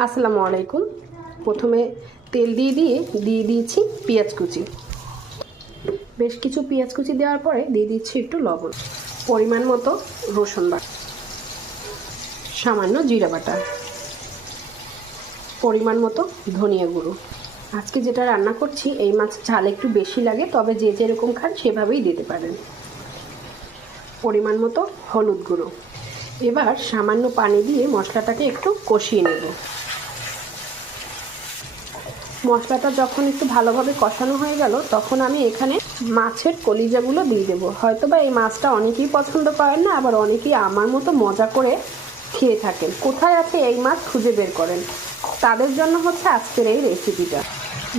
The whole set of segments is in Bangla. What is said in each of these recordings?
আসসালামু আলাইকুম। প্রথমে তেল দিয়ে দিয়েছি পেঁয়াজ কুচি। বেশ কিছু পেঁয়াজ কুচি দেওয়ার পরে দিয়ে দিচ্ছি একটু লবণ, পরিমাণ মতো রসুন বাটা, সামান্য জিরা বাটা, পরিমাণ মতো ধনিয়া গুঁড়ো। আজকে যেটা রান্না করছি এই মাছ ঝাল একটু বেশি লাগে, তবে যে যেরকম খান সেভাবেই দিতে পারেন। পরিমাণ মতো হলুদ গুঁড়ো। এবার সামান্য পানি দিয়ে মশলাটাকে একটু কষিয়ে নেব। মশলাটা যখন একটু ভালোভাবে কষানো হয়ে গেল তখন আমি এখানে মাছের কলিজাগুলো দিয়ে দেবো। হয়তোবা এই মাছটা অনেকেই পছন্দ করেন না, আবার অনেকেই আমার মতো মজা করে খেয়ে থাকেন। কোথায় আছে এই মাছ খুঁজে বের করেন, তাদের জন্য হচ্ছে আজকের এই রেসিপিটা।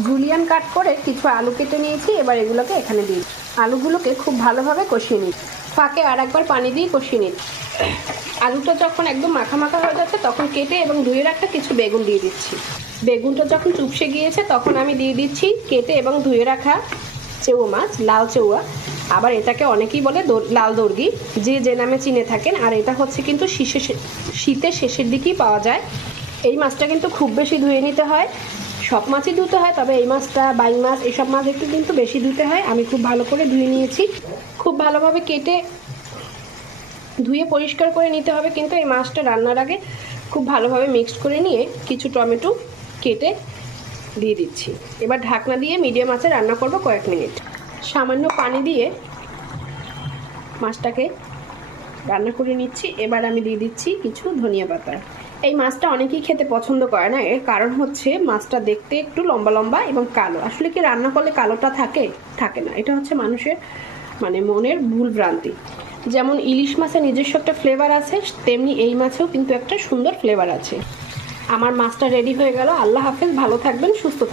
জুলিয়ান কাট করে কিছু আলু কেটে নিয়েছি, এবার এগুলোকে এখানে দিই। আলুগুলোকে খুব ভালোভাবে কষিয়ে নিই। ফাঁকে আর একবার পানি দিয়ে কষিয়ে নিই। আলুটা যখন একদম মাখা মাখা হয়ে যাচ্ছে তখন কেটে এবং ধুয়ে রাখা কিছু বেগুন দিয়ে দিচ্ছি। বেগুনটা যখন চুপসে গিয়েছে তখন আমি দিয়ে দিচ্ছি কেটে এবং ধুয়ে রাখা চেউয়া মাছ, লাল চেউয়া। আবার এটাকে অনেকেই বলে লাল দর্গি, যে নামে চিনে থাকেন। আর এটা হচ্ছে কিন্তু শীতের শেষের দিকেই পাওয়া যায়। এই মাছটা কিন্তু খুব বেশি ধুয়ে নিতে হয়। সব মাছই ধুতে হয়, তবে এই মাছটা, বাইং মাছ, এসব মাছ একটু কিন্তু বেশি ধুতে হয়। আমি খুব ভালো করে ধুয়ে নিয়েছি। খুব ভালোভাবে কেটে ধুয়ে পরিষ্কার করে নিতে হবে, কিন্তু এই মাছটা রান্নার আগে খুব ভালোভাবে মিক্সড করে নিয়ে কিছু টমেটো কেটে দিয়ে দিচ্ছি। এবার ঢাকনা দিয়ে মিডিয়াম আঁচে রান্না করব কয়েক মিনিট। সামান্য পানি দিয়ে মাছটাকে রান্না করে নিচ্ছি। এবার আমি দিয়ে দিচ্ছি কিছু ধনিয়া পাতা। এই মাছটা অনেকেই খেতে পছন্দ করে না, এর কারণ হচ্ছে মাছটা দেখতে একটু লম্বা লম্বা এবং কালো। আসলে কি রান্না করলে কালোটা থাকে না, এটা হচ্ছে মানুষের মনের ভুল ভ্রান্তি। যেমন ইলিশ মাছের নিজস্ব একটা ফ্লেভার আছে, তেমনি এই মাছেও কিন্তু একটা সুন্দর ফ্লেভার আছে। আমার মাছটা রেডি হয়ে গেল। আল্লাহ হাফেজ, ভালো থাকবেন, সুস্থ থাকবেন।